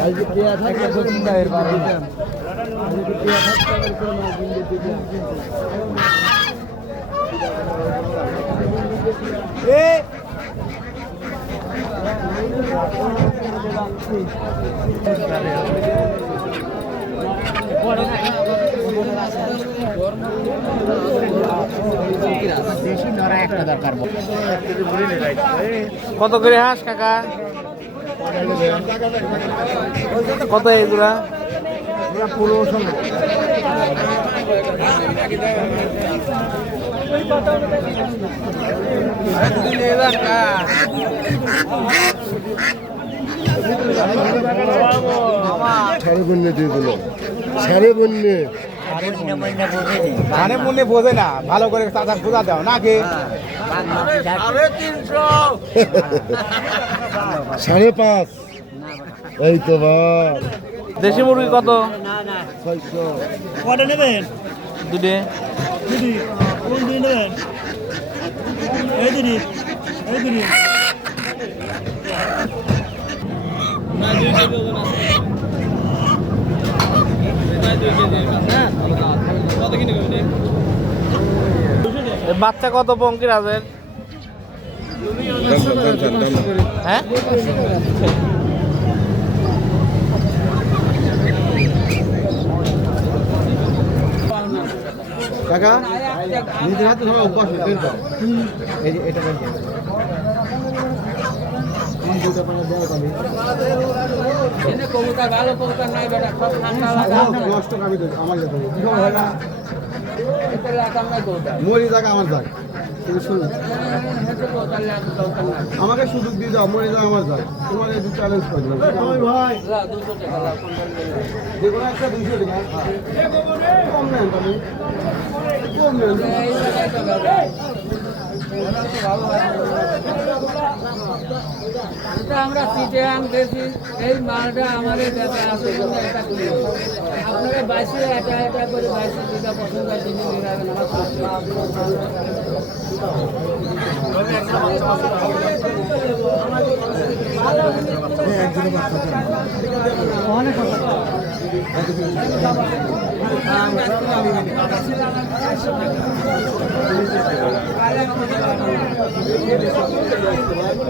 আজকে কে কত করে হাঁস কাকা? কত এগুলা সাড়ে বন্যে দিয়ে দিল। সাড়ে বন্যে ধানে মুন্নে বোঝে না ভালো করে চাচা বোঝা দাও নাকি সাড়ে পাঁচ। এই তো বাপ দেশি মুরগি কত? ছয়শো। কটা নেবেন? দুটে। দিদি কোন দিদি নেবেন এই দিদি এই দিদি। বাচ্চা কত পঙ্কি রাজের হ্যাঁ? কাকা? নিজের হাতে সবাই অভ্যাস বের কর। এই যে এটা হয় না? মরি যাক আমার যাক। আমাকে সুযোগ দিয়ে দাও মরে যাক আমার যাক। তোমার একটু চ্যালেঞ্জ করে দিলাম। ভাই। যে কোনো একটা দুইশো টাকা। কম নেন তুমি কম নেন এটা আমরা সিটে আনতেছি এই মালটা আমাদের ব্যাপার আছে করি আপনারা বাইশে এটা এটা করে বাইশে যেটা পছন্দ হয় তিনি নিয়ে রাখেন আমার